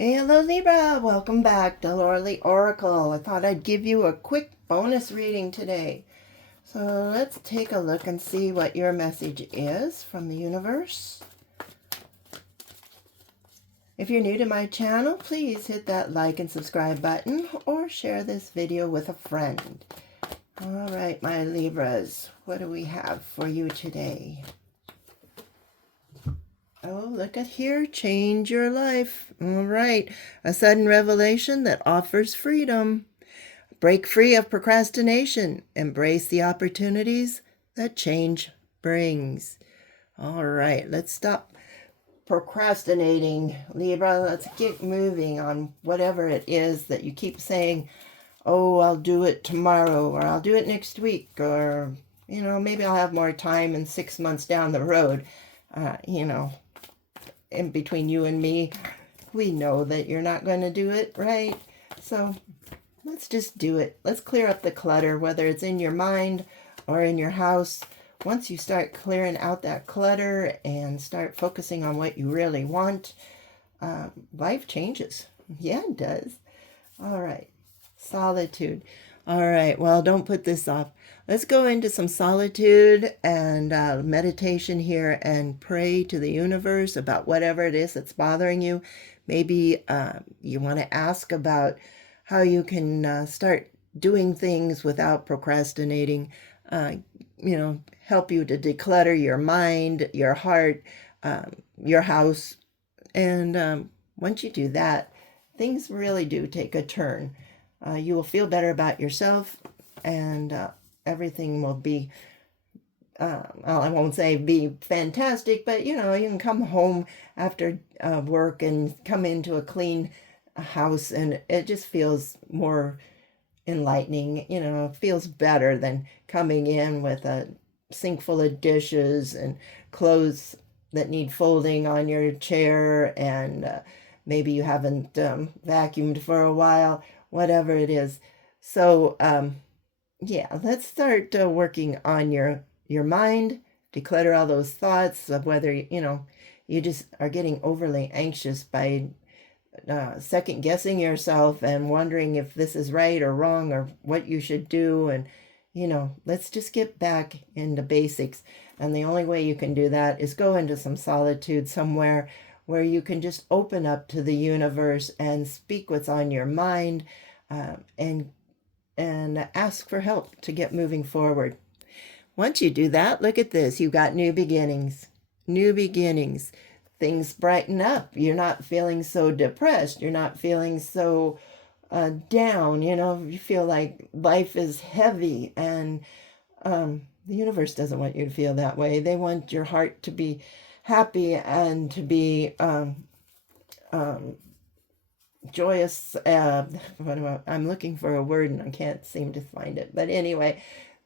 Hey, hello Libra, welcome back to Lorelei Oracle. I thought I'd give you a quick bonus reading today. So let's take a look and see what your message is from the universe. If you're new to my channel, please hit that like and subscribe button or share this video with a friend. All right, my Libras, what do we have for you today? Oh, look at here. Change your life. All right. A sudden revelation that offers freedom. Break free of procrastination. Embrace the opportunities that change brings. All right. Let's stop procrastinating, Libra. Let's get moving on whatever it is that you keep saying, oh, I'll do it tomorrow, or I'll do it next week, or, maybe I'll have more time in 6 months down the road. In between you and me, we know that you're not going to do it, right? So let's just do it. Let's clear up the clutter, whether it's in your mind or in your house. Once you start clearing out that clutter and start focusing on what you really want, life changes. Yeah, it does. All right. Solitude. All right. Well, don't put this off. Let's go into some solitude and meditation here and pray to the universe about whatever it is that's bothering you. Maybe you want to ask about how you can start doing things without procrastinating, help you to declutter your mind, your heart, your house. And once you do that, things really do take a turn. You will feel better about yourself, and everything will be, well, I won't say be fantastic, but you can come home after work and come into a clean house, and it just feels more enlightening. It feels better than coming in with a sink full of dishes and clothes that need folding on your chair, and maybe you haven't vacuumed for a while, whatever it is. So, yeah, let's start working on your mind, declutter all those thoughts of whether, you just are getting overly anxious by second guessing yourself and wondering if this is right or wrong or what you should do. And, let's just get back into basics. And the only way you can do that is go into some solitude somewhere where you can just open up to the universe and speak what's on your mind, and ask for help to get moving forward. Once you do that, look at this. You've got new beginnings. New beginnings. Things brighten up. You're not feeling so depressed. You're not feeling so down. You feel like life is heavy, and the universe doesn't want you to feel that way. They want your heart to be happy and to be joyous. I'm looking for a word and I can't seem to find it. But anyway,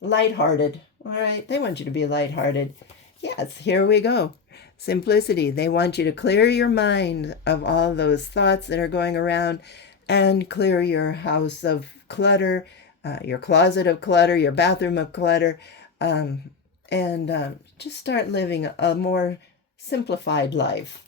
lighthearted. All right, they want you to be lighthearted. Yes, here we go. Simplicity. They want you to clear your mind of all those thoughts that are going around and clear your house of clutter, your closet of clutter, your bathroom of clutter, and just start living a more simplified life.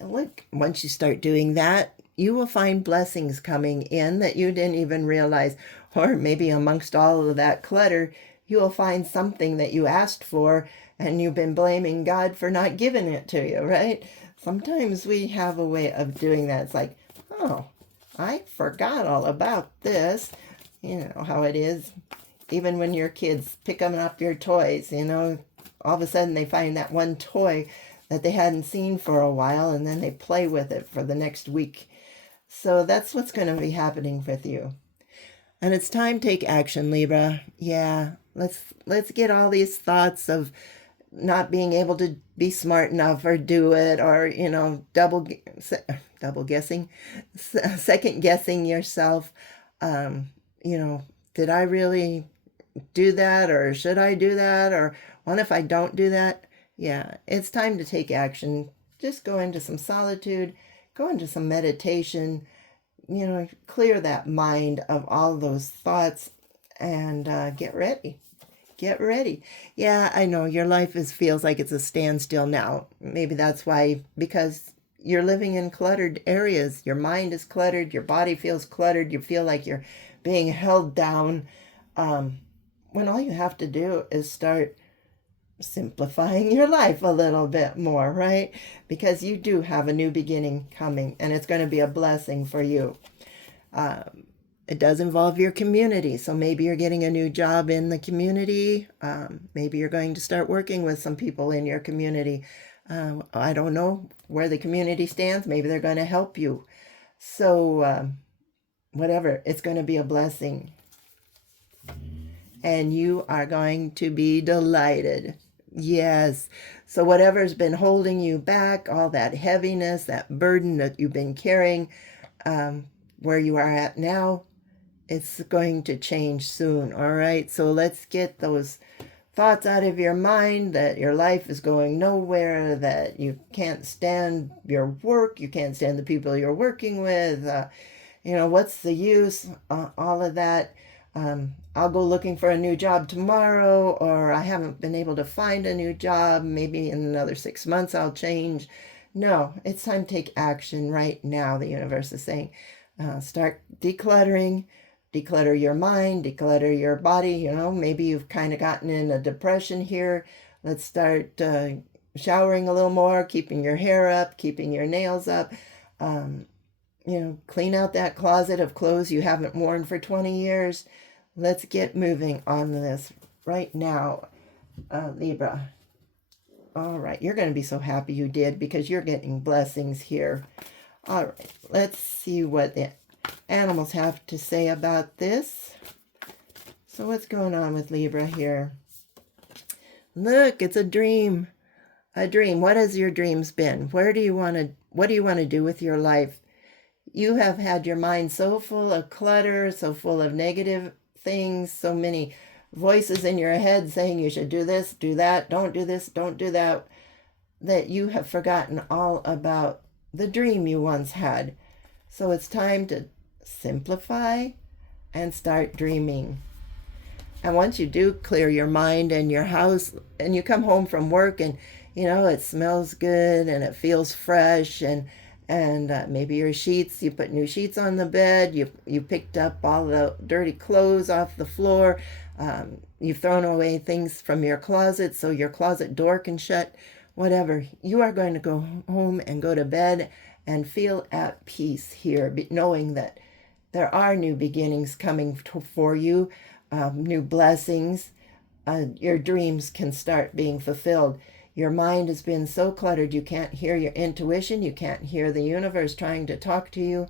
And look, once you start doing that, you will find blessings coming in that you didn't even realize. Or maybe amongst all of that clutter, you will find something that you asked for and you've been blaming God for not giving it to you, right? Sometimes we have a way of doing that. It's like, oh, I forgot all about this. You know how it is. Even when your kids pick up your toys, all of a sudden they find that one toy that they hadn't seen for a while, and then they play with it for the next week. So that's what's going to be happening with you. And it's time to take action, Libra. Yeah, let's get all these thoughts of not being able to be smart enough or do it, or double guessing, second guessing yourself. Did I really do that, or should I do that, or what if I don't do that? Yeah, it's time to take action. Just go into some solitude, go into some meditation, clear that mind of all those thoughts, and get ready. Get ready. Yeah, I know your life feels like it's a standstill now. Maybe that's why, because you're living in cluttered areas. Your mind is cluttered. Your body feels cluttered. You feel like you're being held down. When all you have to do is start simplifying your life a little bit more, right? Because you do have a new beginning coming, and it's going to be a blessing for you. It does involve your community. So maybe you're getting a new job in the community. Maybe you're going to start working with some people in your community. I don't know where the community stands. Maybe they're going to help you. So whatever, it's going to be a blessing. And you are going to be delighted. Yes. So whatever's been holding you back, all that heaviness, that burden that you've been carrying, where you are at now, it's going to change soon. All right. So let's get those thoughts out of your mind that your life is going nowhere, that you can't stand your work, you can't stand the people you're working with. What's the use? All of that. I'll go looking for a new job tomorrow, or I haven't been able to find a new job. Maybe in another 6 months I'll change. No, it's time to take action right now, the universe is saying. Start decluttering. Declutter your mind, declutter your body. Maybe you've kind of gotten in a depression here. Let's start showering a little more, keeping your hair up, keeping your nails up. Clean out that closet of clothes you haven't worn for 20 years. Let's get moving on this right now, Libra. All right, you're going to be so happy you did, because you're getting blessings here. All right, let's see what the animals have to say about this. So what's going on with Libra here? Look, it's a dream. A dream. What has your dreams been? What do you want to do with your life? You have had your mind so full of clutter, so full of negative things, so many voices in your head saying you should do this, do that, don't do this, don't do that, that you have forgotten all about the dream you once had. So it's time to simplify and start dreaming. And once you do clear your mind and your house, and you come home from work and it smells good and it feels fresh, and maybe your sheets, you put new sheets on the bed, you picked up all the dirty clothes off the floor, you've thrown away things from your closet so your closet door can shut, whatever. You are going to go home and go to bed and feel at peace here, knowing that there are new beginnings coming for you, new blessings. Your dreams can start being fulfilled. Your mind has been so cluttered you can't hear your intuition, you can't hear the universe trying to talk to you,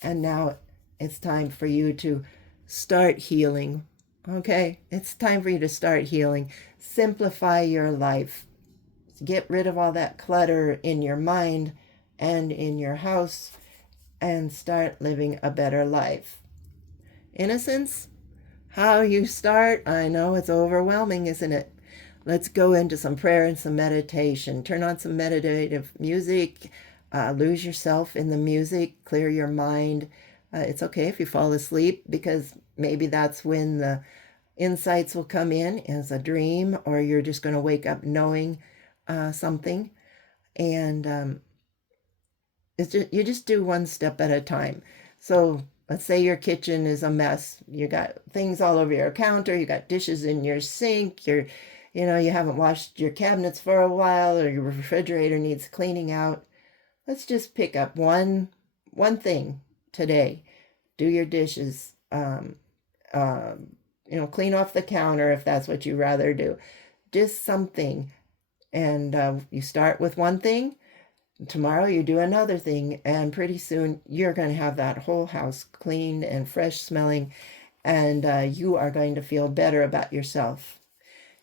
and now it's time for you to start healing. Okay? It's time for you to start healing. Simplify your life. Get rid of all that clutter in your mind and in your house, and start living a better life. Innocence? How you start? I know it's overwhelming, isn't it? Let's go into some prayer and some meditation. Turn on some meditative music. Lose yourself in the music. Clear your mind. It's okay if you fall asleep, because maybe that's when the insights will come in as a dream, or you're just going to wake up knowing something. And you just do one step at a time. So let's say your kitchen is a mess. You got things all over your counter. You got dishes in your sink. You haven't washed your cabinets for a while, or your refrigerator needs cleaning out. Let's just pick up one thing today. Do your dishes. Clean off the counter if that's what you rather do. Just something. And you start with one thing. Tomorrow you do another thing, and pretty soon you're going to have that whole house cleaned and fresh smelling, and you are going to feel better about yourself.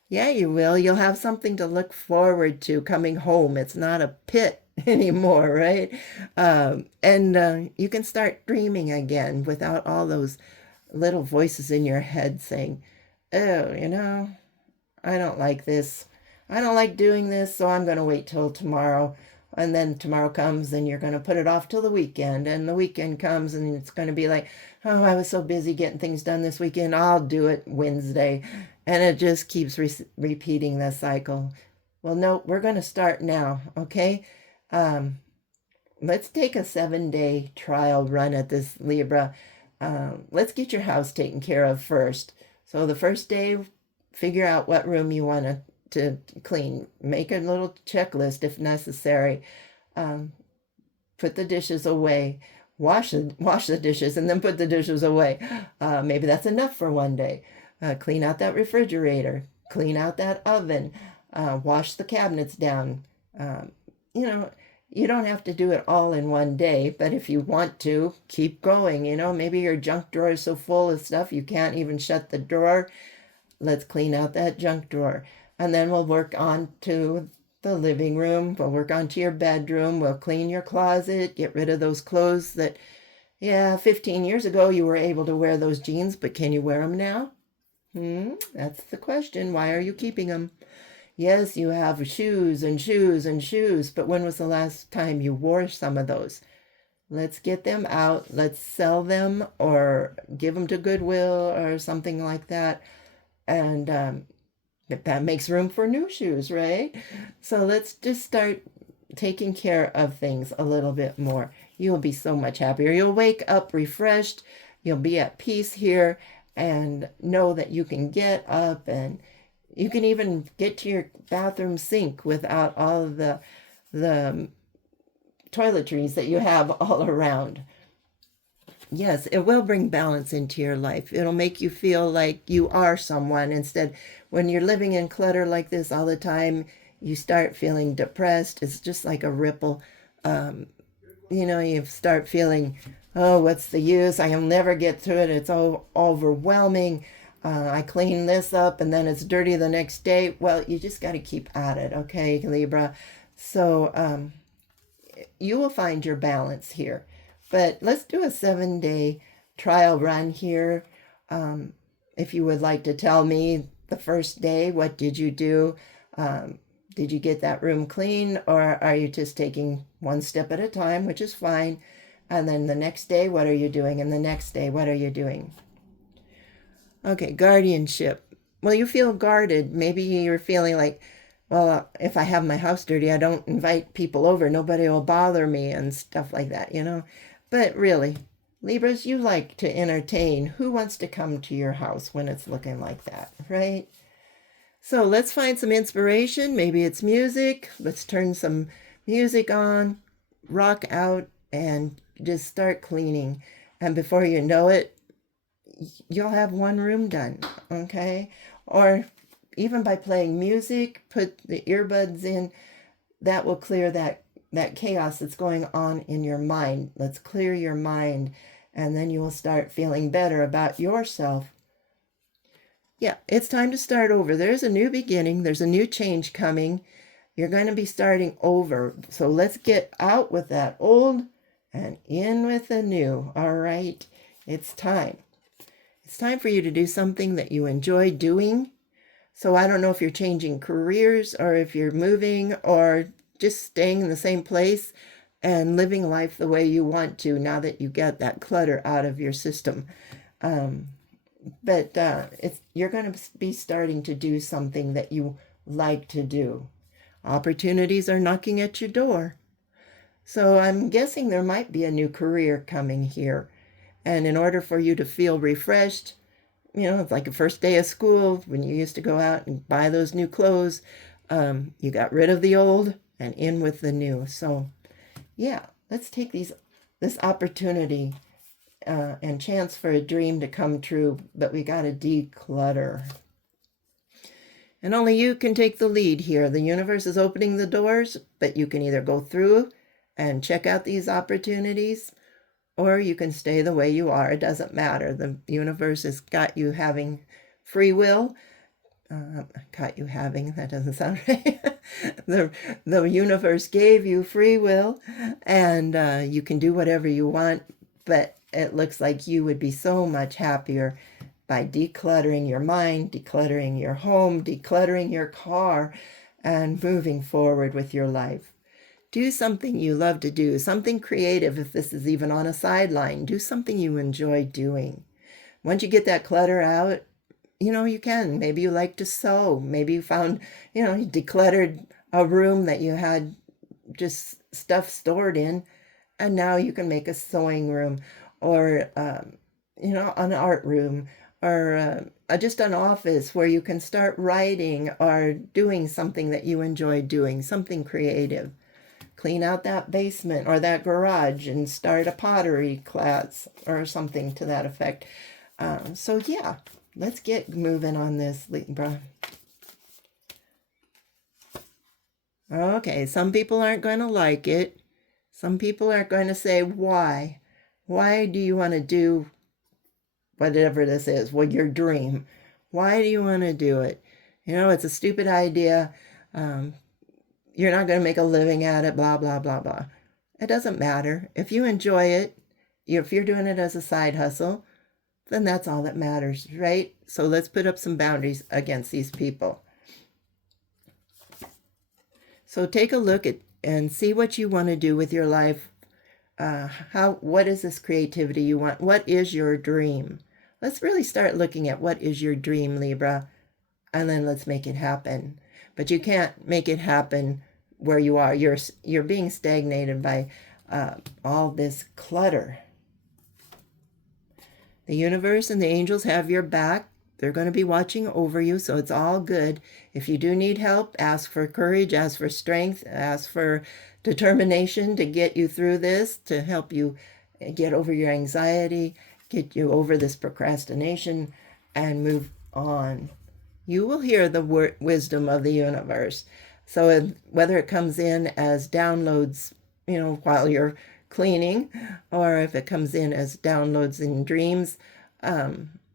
Yeah, you will. You'll have something to look forward to coming home. It's not a pit anymore, right? And you can start dreaming again without all those little voices in your head saying, oh, I don't like this. I don't like doing this, so I'm going to wait till tomorrow. And then tomorrow comes and you're going to put it off till the weekend. And the weekend comes and it's going to be like, oh, I was so busy getting things done this weekend. I'll do it Wednesday. And it just keeps repeating the cycle. Well, no, we're going to start now, okay? let's take a 7-day trial run at this, Libra. Let's get your house taken care of first. So the first day, figure out what room you want to clean. Make a little checklist if necessary. Put the dishes away. Wash the dishes and then put the dishes away. Maybe that's enough for one day. Clean out that refrigerator. Clean out that oven. Wash the cabinets down. You know, you don't have to do it all in one day, but if you want to, keep going. Maybe your junk drawer is so full of stuff you can't even shut the drawer. Let's clean out that junk drawer. And then we'll work on to the living room. We'll work on to your bedroom. We'll clean your closet, get rid of those clothes that, 15 years ago you were able to wear those jeans, but can you wear them now? That's the question. Why are you keeping them? Yes, you have shoes and shoes and shoes, but when was the last time you wore some of those? Let's get them out. Let's sell them or give them to Goodwill or something like that. And that makes room for new shoes, right? So let's just start taking care of things a little bit more. You'll be so much happier. You'll wake up refreshed. You'll be at peace here and know that you can get up and you can even get to your bathroom sink without all of the toiletries that you have all around. Yes, it will bring balance into your life. It'll make you feel like you are someone. Instead, when you're living in clutter like this all the time, you start feeling depressed. It's just like a ripple. You start feeling, oh, what's the use? I'll never get through it. It's all overwhelming. I clean this up and then it's dirty the next day. Well, you just got to keep at it, okay, Libra? So you will find your balance here. But let's do a 7-day trial run here. If you would like to tell me the first day, what did you do? Did you get that room clean, or are you just taking one step at a time, which is fine? And then the next day, what are you doing? And the next day, what are you doing? Okay, guardianship. Well, you feel guarded. Maybe you're feeling like, well, if I have my house dirty, I don't invite people over. Nobody will bother me and stuff like that, But really, Libras, you like to entertain. Who wants to come to your house when it's looking like that, right? So let's find some inspiration. Maybe it's music. Let's turn some music on, rock out, and just start cleaning. And before you know it, you'll have one room done, okay? Or even by playing music, put the earbuds in. That will clear that chaos that's going on in your mind. Let's clear your mind, and then you will start feeling better about yourself. Yeah, it's time to start over. There's a new beginning. There's a new change coming. You're going to be starting over. So let's get out with that old and in with the new. All right, it's time. It's time for you to do something that you enjoy doing. So I don't know if you're changing careers or if you're moving or just staying in the same place and living life the way you want to now that you get that clutter out of your system. But you're going to be starting to do something that you like to do. Opportunities are knocking at your door. So I'm guessing there might be a new career coming here. And in order for you to feel refreshed, it's like a first day of school when you used to go out and buy those new clothes. You got rid of the old and in with the new. So yeah, let's take this opportunity and chance for a dream to come true, but we got to declutter. And only you can take the lead here. The universe is opening the doors, but you can either go through and check out these opportunities, or you can stay the way you are. It doesn't matter. The universe has got you having free will. That doesn't sound right. The universe gave you free will, and you can do whatever you want, but it looks like you would be so much happier by decluttering your mind, decluttering your home, decluttering your car, and moving forward with your life. Do something you love to do, something creative. If this is even on a sideline, do something you enjoy doing. Once you get that clutter out, you can. Maybe you like to sew. Maybe you found, you decluttered a room that you had just stuff stored in. And now you can make a sewing room, or an art room, or just an office where you can start writing or doing something that you enjoy doing, something creative. Clean out that basement or that garage and start a pottery class or something to that effect. So yeah, let's get moving on this, Libra. Okay, some people aren't going to like it. Some people are going to say, why? Why do you want to do whatever this is? Well, your dream. Why do you want to do it? It's a stupid idea. You're not going to make a living at it, blah, blah, blah, blah. It doesn't matter. If you enjoy it, if you're doing it as a side hustle, then that's all that matters, right? So let's put up some boundaries against these people. So take a look at and see what you want to do with your life. What is this creativity you want? What is your dream? Let's really start looking at what is your dream, Libra, and then let's make it happen. But you can't make it happen where you are. You're being stagnated by all this clutter. The universe and the angels have your back. They're going to be watching over you, so it's all good. If you do need help, ask for courage, ask for strength, ask for determination to get you through this, to help you get over your anxiety, get you over this procrastination, and move on. You will hear the wisdom of the universe. So whether it comes in as downloads, while you're cleaning, or if it comes in as downloads in dreams,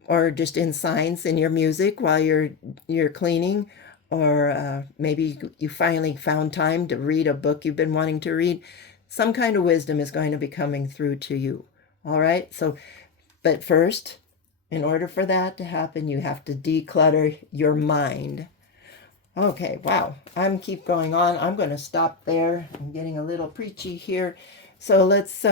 or just in signs in your music while you're cleaning, or maybe you finally found time to read a book you've been wanting to read, some kind of wisdom is going to be coming through to you. All right? So, but first, in order for that to happen, you have to declutter your mind. Okay, wow. Keep going on. I'm going to stop there. I'm getting a little preachy here. So let's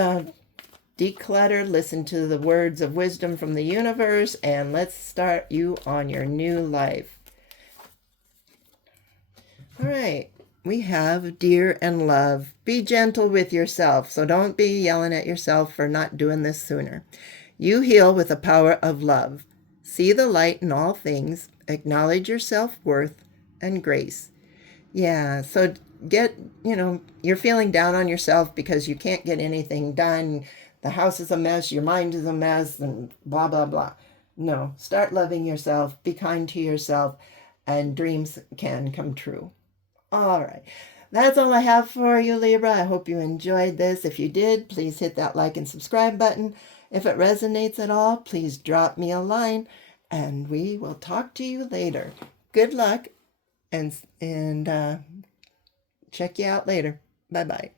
declutter, listen to the words of wisdom from the universe, and let's start you on your new life. All right. We have dear and love. Be gentle with yourself. So don't be yelling at yourself for not doing this sooner. You heal with the power of love. See the light in all things. Acknowledge your self-worth and grace. Yeah, so you're feeling down on yourself because you can't get anything done. The house is a mess, your mind is a mess, and blah, blah, blah. No, start loving yourself, be kind to yourself, and dreams can come true. All right. That's all I have for you, Libra. I hope you enjoyed this. If you did, please hit that like and subscribe button. If it resonates at all, please drop me a line, and we will talk to you later. Good luck, and check you out later. Bye-bye.